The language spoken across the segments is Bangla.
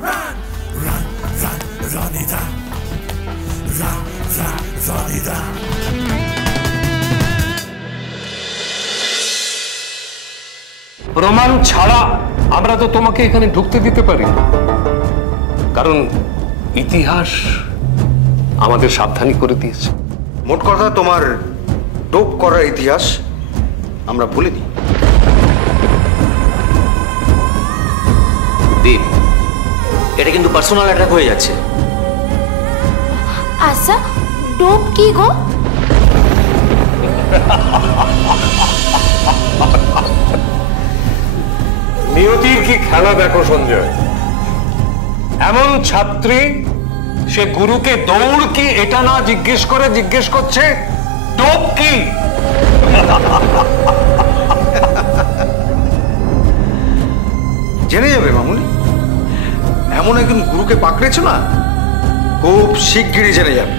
Run, run, run, Ronnie-da. Run, run, Ronnie-da. প্রমাণ ছাড়া আমরা তো তোমাকে এখানে ঢুকতে দিতে পারি না, কারণ ইতিহাস আমাদের সাবধানী করে দিয়েছে। মোট কথা তোমার ডোপ করার ইতিহাস আমরা ভুলিনি। দীপ, এটা কিন্তু পার্সোনাল অ্যাটাক হয়ে যাচ্ছে। আচ্ছা, ডোপ কি গো? নিয়তির কি খেলা দেখো সঞ্জয়। এমন ছাত্রী, সে গুরুকে দৌড় কি এটা না জিজ্ঞেস করে জিজ্ঞেস করছে ডোপ কি। জেনে যাবে মামুনি, এমন একজন গুরুকে পাকড়েছো না, খুব শিগগিরই জেনে যাবে।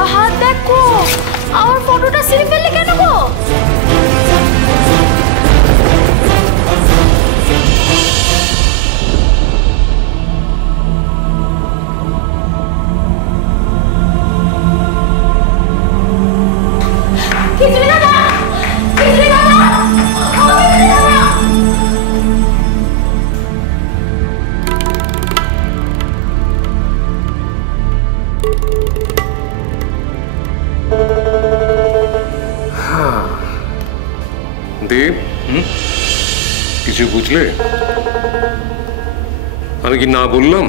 আহা দেখো, আমার ফটোটা ছিঁড়ে ফেললে কেন গো? খিচুড়ি দাদা, খিচুড়ি দাদা, খিচুড়ি দাদা। দীপ, কিছু বুঝলে? আমি কি না বললাম?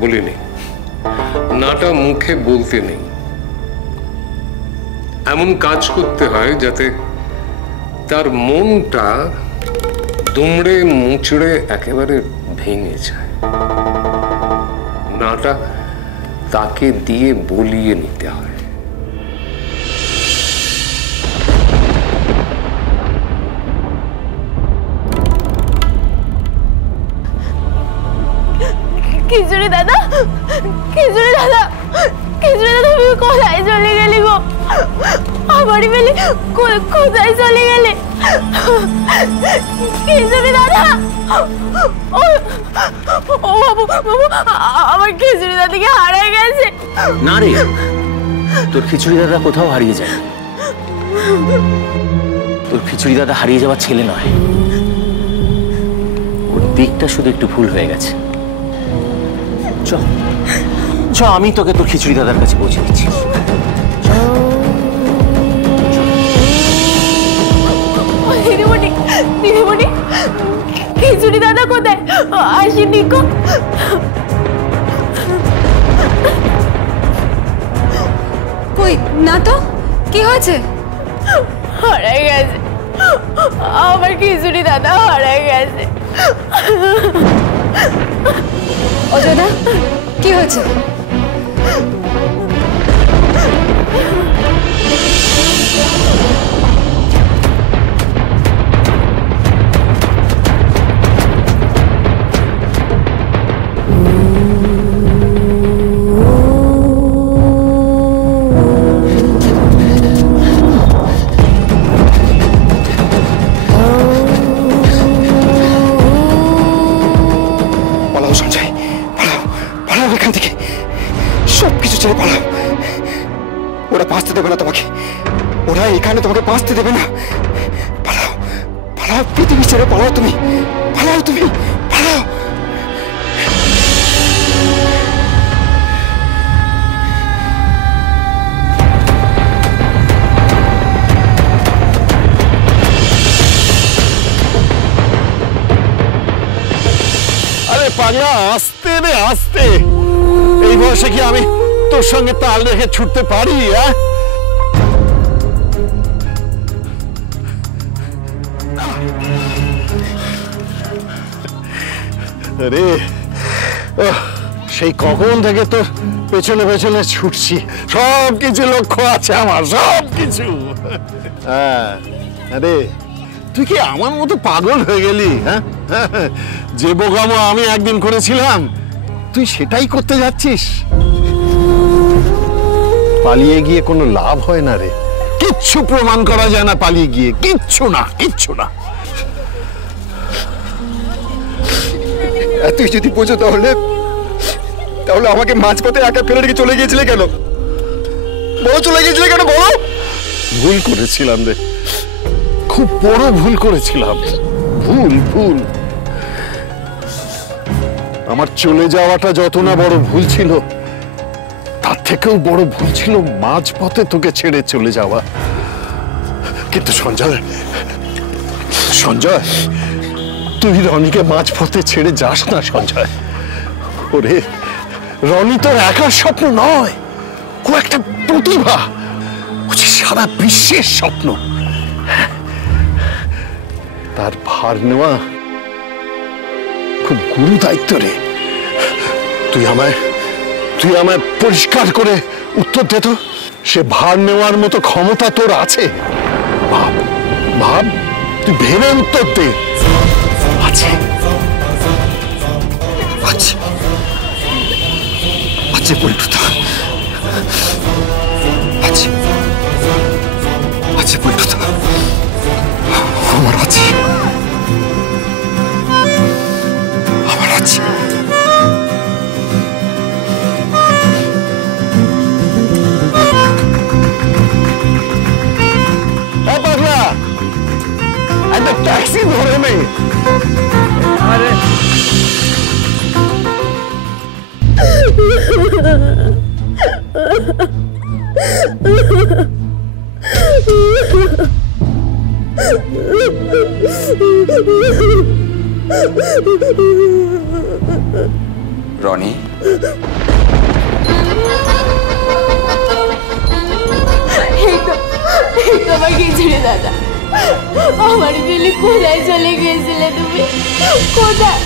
বলিনি। নাটা মুখে বলতে নেই, এমন কাজ করতে হয় যাতে তার মনটা দুমড়ে মুচড়ে একেবারে ভেঙে যায়। নাটা তাকে দিয়ে বলিয়ে নিতে হয়। খিচুড়ি দাদা, খিচুড়ি দাদা, খিচুড়ি দাদা, তুমি কোথায় চলে গেলে গো? আমারই বেলি কোথায় চলে গেলে? খিচুড়ি দাদা, ও বাবু, বাবু, আমার খিচুড়ি দাদাকে হারিয়ে গেছে। না রে, তোর খিচুড়ি দাদা কোথাও হারিয়ে যায়। তোর খিচুড়ি দাদা হারিয়ে যাওয়ার ছেলে নয়, ওর দিকটা শুধু একটু ভুল হয়ে গেছে। চ চ, আমি তোকে তোর খিচুড়ি দাদার কাছে পৌঁছে দিচ্ছি। দিদিমণি, দিদিমণি, খিচুড়ি দাদা কোথায়? আসেনি গো। কই না তো, কি হয়েছে? হারিয়ে গেছে, আমার খিচুড়ি দাদা হারিয়ে গেছে। অজয়দা, কি হয়েছে? তোমাকে বাঁচতে দেবে না। পালাও, পালাও, পৃথিবী ছেড়ে পালাও, তুমি পালাও, তুমি পালাও। আরে পাগলা, আস্তে রে আস্তে। এই বয়সে কি আমি তোর সঙ্গে তাল রেখে ছুটতে পারি? রে, সেই কখন থেকে তোর পেছনে পেছনে ছুটছি, সব কিছু লক্ষ্য আছে আমার, সব কিছু। আরে তুই কি আমার মতো পাগল হয়ে গেলি? হ্যাঁ, যে বোকামো আমি একদিন করেছিলাম তুই সেটাই করতে যাচ্ছিস? পালিয়ে গিয়ে কোনো লাভ হয় না রে, কিচ্ছু প্রমাণ করা যায় না পালিয়ে গিয়ে, কিচ্ছু না, কিচ্ছু না। তুই যদি বোঝো তাহলে তাহলে আমাকে মাঝপথে একা ফেলে রেখে চলে গিয়েছিলে কেন? বলো, চলে গিয়েছিলে কেন বলো? ভুল করেছিলাম রে, খুব বড় ভুল করেছিলাম। ভুল ভুল আমার চলে যাওয়াটা যত না বড় ভুল ছিল, তার থেকেও বড় ভুল ছিল মাঝপথে তোকে ছেড়ে চলে যাওয়া। কিন্তু সঞ্জয়, সঞ্জয়, তুই রনিকে মাঝপথে ছেড়ে যাস না সঞ্জয়। ওরে, রনি তোর একার স্বপ্ন নয়, ও একটা প্রতিভা, ও যে সারা বিশ্বের স্বপ্ন। তার ভার নেওয়া খুব গুরু দায়িত্ব রে। তুই আমায় পরিষ্কার করে উত্তর দে তো, সে ভার নেওয়ার মতো ক্ষমতা তোর আছে? ভাব ভাব, তুই ভেবে উত্তর দে। আছে আছে আছে পল্টুদা, আছে আছে পল্টুদা, আমার আছে, আমার আছে। পাগলা, একটা ট্যাক্সি ধরে নে। আরে রনি, তোমার খিচুড়ি দাদা, আমার বেলি কোথায় চলে গিয়েছিলে তুমি? কোথায়?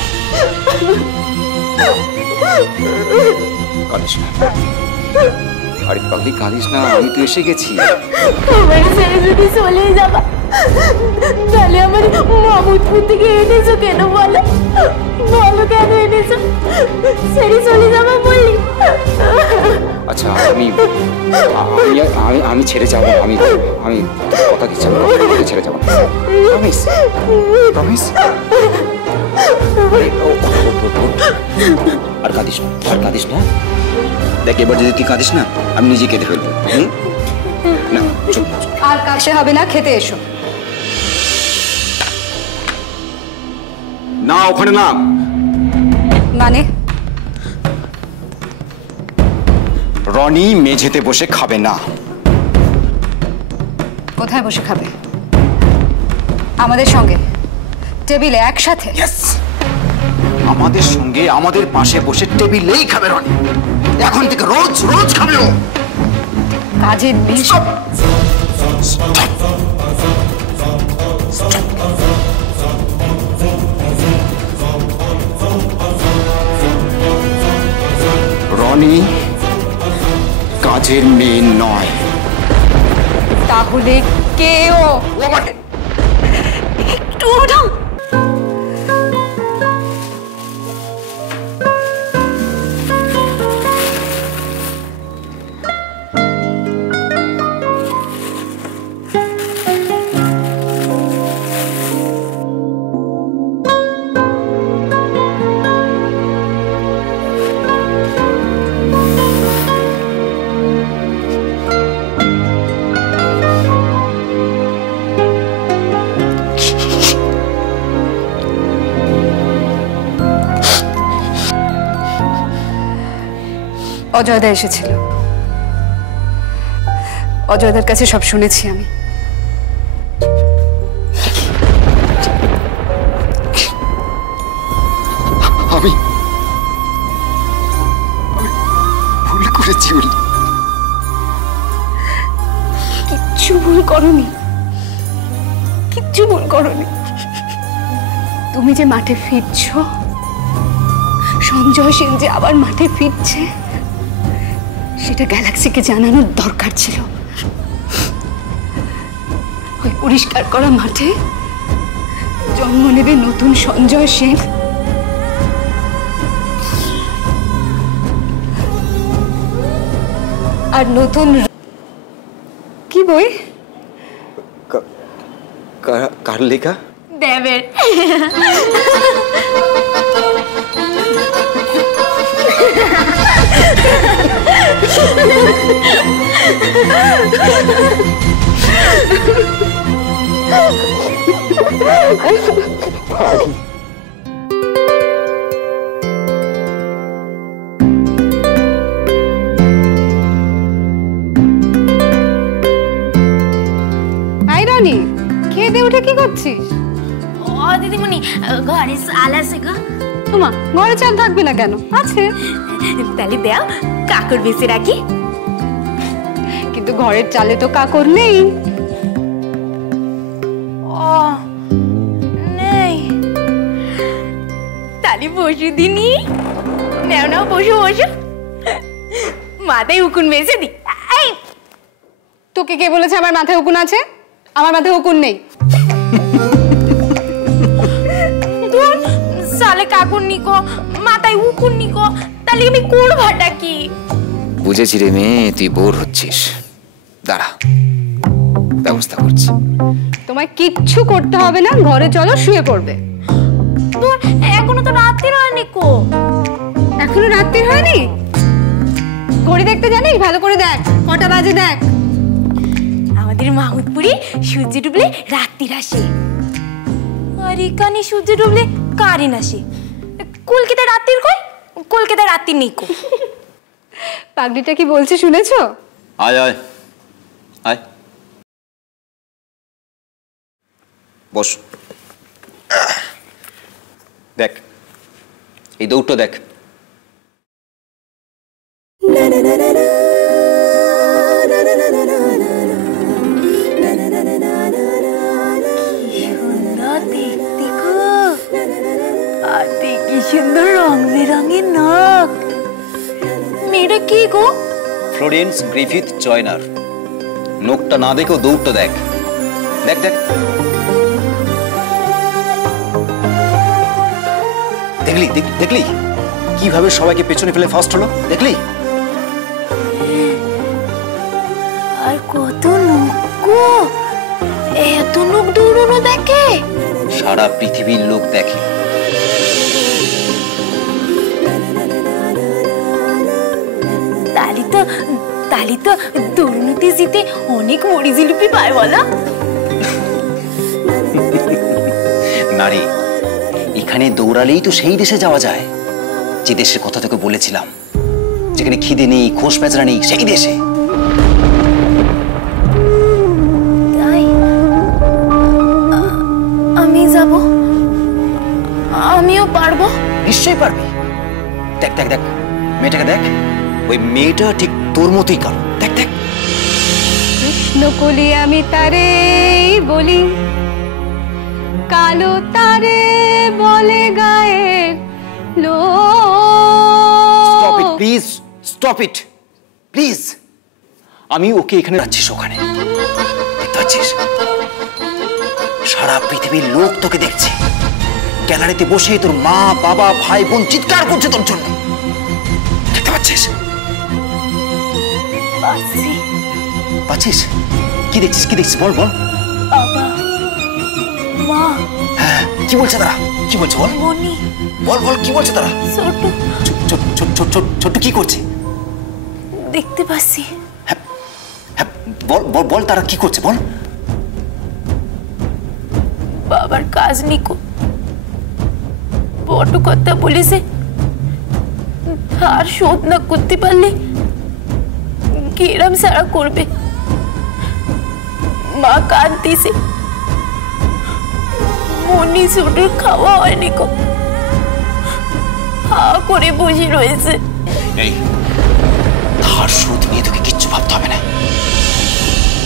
কাঁদিস না, আরে পাগলি কাঁদিস না, আমি তো এসে গেছি। আমার ছেড়ে যদি চলেই যাবা, তাহলে আমার মামুদপুর থেকে এনেছো কেন বলো? বলো কেন এনেছো? ছেড়ে চলে যাবা বললি? আচ্ছা, আমি ছেড়ে যাবো, আমি কথা দিচ্ছি, ছেড়ে যাবো, প্রমিস প্রমিস। আর কাঁদিস না, আর কাঁদিস না, দেখ এবার যদি তুই কাঁদিস না আমি নিজে কেঁদে ফেলবো। না চুপ, আর কাছে হবে না, খেতে এসো। না ওখানে না। মানে? রনি মেঝেতে বসে খাবে না। কোথায় বসে খাবে? আমাদের সঙ্গে টেবিলে একসাথে? আমাদের সঙ্গে আমাদের পাশে বসে টেবিলেই খাবে রনি। এখন থেকে রোজ রোজ খাবে ও। কাজের মেয়ে। রনি কাজের মেয়ে নয়। তাহলে কে ও? একটু ওঠাও। অজয়দা এসেছিল, অজয়দার কাছে সব শুনেছি আমি। আমি ভুল করেছি। কিচ্ছু ভুল করনি, কিচ্ছু ভুল করনি। তুমি যে মাঠে ফিরছো, সঞ্জয় সেন যে আবার মাঠে ফিরছে, সেটা গ্যালাক্সিকে জানানোর দরকার ছিল। ওই পরিষ্কার করা মাঠে জন্ম নেবে নতুন সঞ্জয় সেন। আর নতুন কি বই? কার লেখা? দেবের। আইরনি খেয়ে দিয়ে উঠে কি করছিস? ও দিদিমণি, ঘরে চাল আছে গো। তোমা ঘরে চাল থাকবে না কেন? আছে। তাহলে দেও, কাকড় বেঁচে রাখি। কিন্তু ঘরের চালে তো কাকড় নেই। ও নেই, তাহলে বসু দিনি। নেও নাও, বসু বসু, মাথায় উকুন বেঁচে দি। তোকে কে বলেছে আমার মাথায় উকুন আছে? আমার মাথায় উকুন নেই। সালে কাকুর নিকো, মাথায় উকুন নিকো, তাহলে আমি করবাটা কি? বুঝেছি রে মেয়ে, তুই বোর হচ্ছিস। দাঁড়া, ব্যবস্থা করছি। তোমায় কিচ্ছু করতে হবে না, ঘরে চলো, শুয়ে পড়বে। তোর এখনো তো রাত্রির হয়নি কো। এখনো রাত্রির হয়নি? ঘড়ি দেখতে জানিস? ভালো করে দেখ, কটা বাজে দেখ। আমাদের মাহুতপুরে সূর্য ডুবলে রাত্রির আসে, আর এখানে সূর্য ডুবলে কারেন আসে। কলকাতায় রাত্রির কই? কলকাতায় রাত্রির নেই কো। পাগড়িটা কি বলছে শুনেছো? আয় আয় আয়, বস। দেখ এই দৌড়টা দেখ। দেখতে গো, আর কি সুন্দর রং বেরঙের নখ। মেয়েটা কি গো? Florence Griffith জয়নার। নোকটা না দেখেও দৌড়টা দেখ। দেখ দেখ, দেখলি দেখলি কিভাবে সবাইকে পেছনে ফেলে ফার্স্ট হলো? দেখলি? আর কত নখ গো, এত নখ দৌড়ানো দেখে। সারা পৃথিবীর লোক দেখে। তালি তো দৌড়ানোতে জিতে অনেক মরি জিলিপি পায় বলো। নারী, এখানে দৌড়ালেই তো সেই দেশে যাওয়া যায় যে দেশের কথা তোকে বলেছিলাম, যেখানে খিদে নেই, খোশ পেঁচড়া নেই, সেই দেশে। তাই আমি যাব, আমিও পারবো। নিশ্চয়ই পারবি। দেখ দেখ দেখ, মেয়েটাকে দেখ, ওই মেয়েটা ঠিক তোর মতোই কালো। দেখ দেখ। কৃষ্ণ কলি আমি তারে বলি, কালো তারে বলে গায়ের লো। Stop it please, stop it please. আমি ওকে এখানে যাচ্ছিস, ওখানে দেখতে পাচ্ছিস সারা পৃথিবীর লোক তোকে দেখছে। গ্যালারিতে বসে তোর মা বাবা ভাই বোন চিৎকার করছে তোর জন্য, দেখতে পাচ্ছিস? পাচ্ছিস? কি দেখছিস? কি দেখছিস? বল বল। বাবা, মা, হ্যাঁ, কি বলছে তারা? কি বলছে বল? মনি, বল বল, কি বলছে তারা? ছোট ছোট্ট কি করছে? দেখতে পাচ্ছি। হ্যাঁ হ্যাঁ, বল বল বল, তারা কি করছে বল। বাবার কাজ নিকো, বড় কথা বলেছে, আর শোধ না করতে পারলে কিরম সারা করবে। মা কাঁদতেছে, মনি ছোটর খাওয়া হয়নি কো, হা করে বসে রয়েছে। এই ধার শোধ নিয়ে তোকে কিচ্ছু ভাবতে হবে না।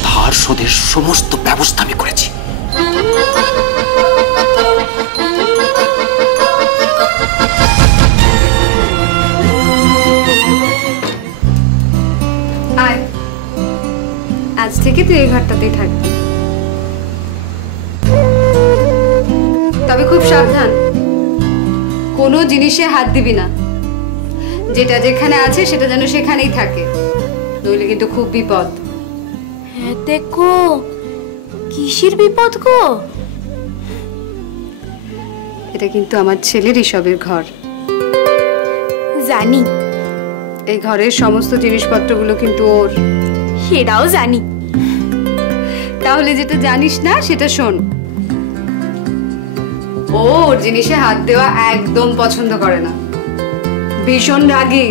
ধার শোধের সমস্ত ব্যবস্থা আমি করেছি। আয়, আজ থেকে তুই এই ঘরটাতেই থাকবি, তবে খুব সাবধান, কোনো জিনিসে হাত দিবি না। যেটা যেখানে আছে সেটা যেন সেখানেই থাকে, নইলে কিন্তু খুব বিপদ। হ্যাঁ দেখো, কিসের বিপদ গো? এটা কিন্তু আমার ছেলের এসবের ঘর। জানি। এই ঘরের সমস্ত জিনিসপত্রগুলো কিন্তু ওর। সেটাও জানি। তাহলে যেটা জানিস না সেটা শোন। ও ওর জিনিসে হাত দেওয়া একদম পছন্দ করে না, ভীষণ রাগী।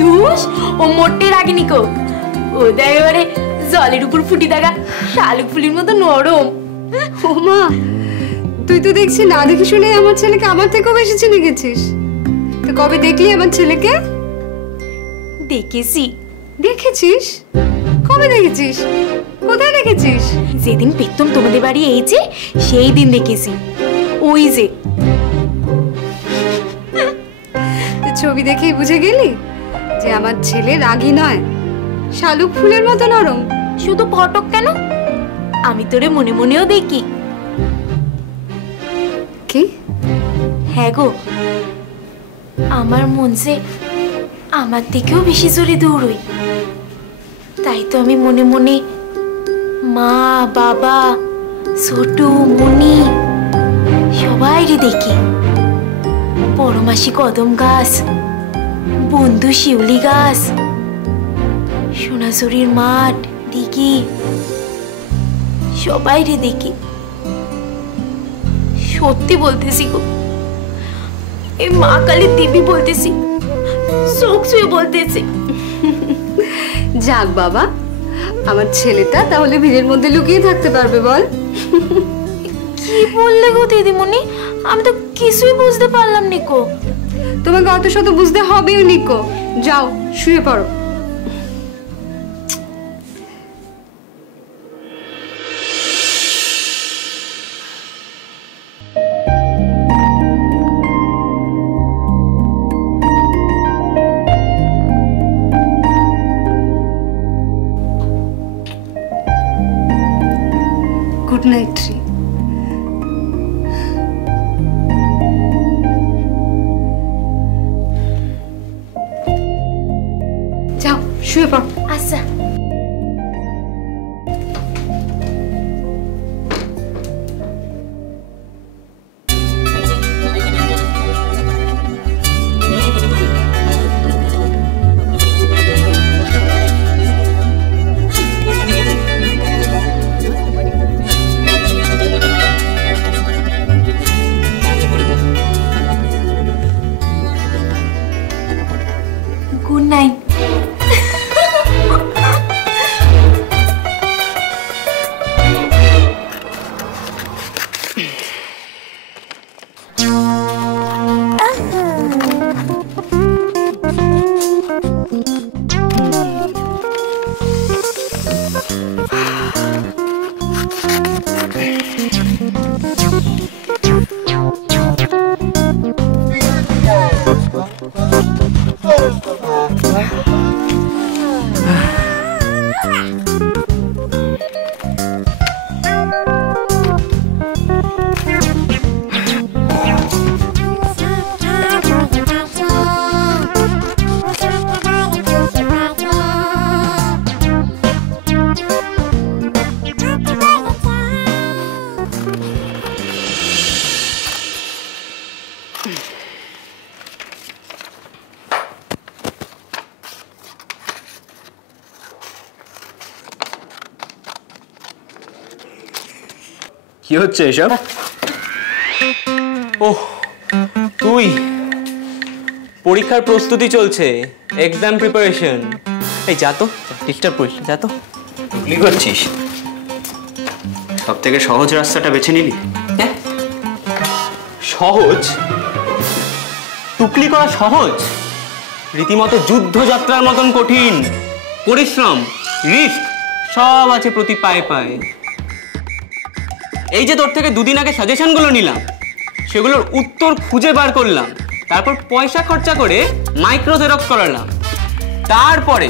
দুষ, ও মোটে রাগিনি কো। ও এবারে জলের উপর ফুটি থাকা শালুক ফুলির মতো নরম। ও মা, তুই তো দেখছি না দেখে শুনে আমার ছেলেকে আমার থেকেও বেশি চিনে গেছিস। তো কবে দেখলি আমার ছেলেকে? দেখেছি। দেখেছিস? কবে দেখেছিস? কোথায় দেখেছিস? যেদিন পেতম তোমাদের বাড়ি এইছে সেই দিন দেখেছি। ওই যে ছবি দেখেই বুঝে গেলি যে আমার ছেলে রাগী নয়, শালুক ফুলের মতো নরম। শুধু ফটক কেন, আমি তোরে মনে মনেও দেখি। কি? হ্যাঁ গো, আমার মন যে আমার থেকেও বেশি জোরে দৌড়ই। তাই তো আমি মনে মনে মা, বাবা, ছোট, মনি সবাইরে দেখি। বড় মাসি কদম গাছ, বন্ধু শিউলি গাছ, সোনাঝুরির মাঠ, দিঘি সবাইরে দেখি। সত্যি বলতেছি গো, এই মা কালী দেবী বলতেছি, চোখ ছুঁয়ে বলতেছি। যাক বাবা, আমার ছেলেটা তাহলে ভিড়ের মধ্যে লুকিয়ে থাকতে পারবে বল? কি বললে গো দিদিমণি, আমি তো কিছুই বুঝতে পারলাম নিকো। তোমাকে অত শত বুঝতে হবেও নিকো। যাও শুয়ে পড়ো। Good night Shri. যাও শুয়ে পড়ো। আচ্ছা। Good night. কি হচ্ছে এসব? ওহ, তুই পরীক্ষার প্রস্তুতি চলছে, এক্সাম প্রিপারেশন। এই যা তো, ডিস্টার্ব করিস না, যা তো। টুকলি করছিস? সব থেকে সহজ রাস্তাটা বেছে নিলি। হ্যাঁ, সহজ? টুকলি করা সহজ? রীতিমতো যুদ্ধযাত্রার মতন কঠিন। পরিশ্রম, রিস্ক সব আছে প্রতি পায়ে পায়ে। এই যে তোর থেকে দুদিন আগে সাজেশনগুলো নিলাম, সেগুলোর উত্তর খুঁজে বার করলাম, তারপর পয়সা খরচা করে মাইক্রো জেরক্স করালাম, তারপরে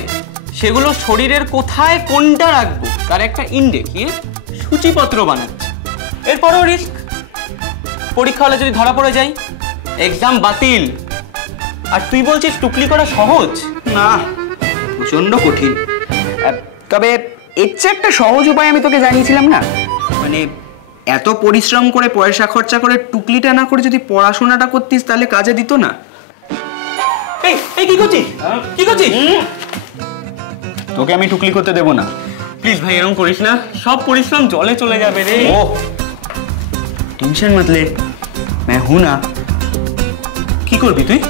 সেগুলো শরীরের কোথায় কোনটা রাখবো তার একটা ইন্ডেক্স দিয়ে সূচিপত্র বানাচ্ছি। এরপরেও রিস্ক। পরীক্ষা হলে যদি ধরা পড়ে যাই, এক্সাম বাতিল। আর তুই বলছিস টুকলি করা সহজ? না, প্রচন্ড কঠিন। তবে এর চেয়ে একটা সহজ উপায় আমি তোকে জানিয়েছিলাম না, মানে এত পরিশ্রম করে পয়সা খরচা করে টুকলিটা না করে যদি পড়াশোনাটা করতিস তাহলে কাজে দিত না। এই এই কি করছিস? কি করছিস? তোকে আমি টুকলি করতে দেবো না। প্লিজ ভাই, এরকম করিস না, সব পরিশ্রম জলে চলে যাবে রে। ও টেনশন মত ले, मैं हूं ना। কি করবি তুই?